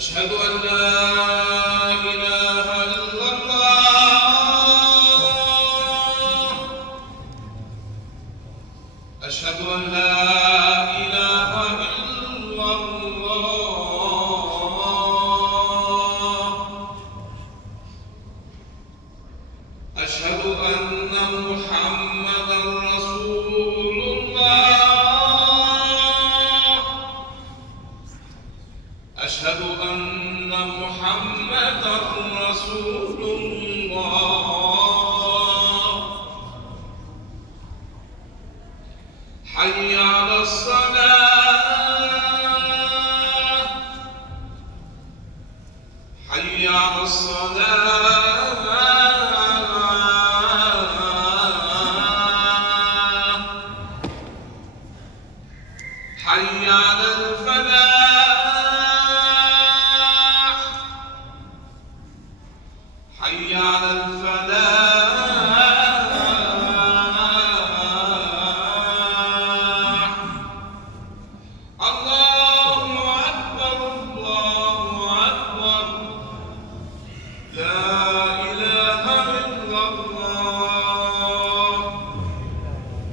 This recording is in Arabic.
أشهد أن لا إله إلا الله. أشهد أن لا إله إلا الله. أشهد أن محمدًا رسول الله. أشهد أن محمدًا رسول الله. حي على الصلاة. حي على الصلاة. حي على الفلاح. حي على الفلاح.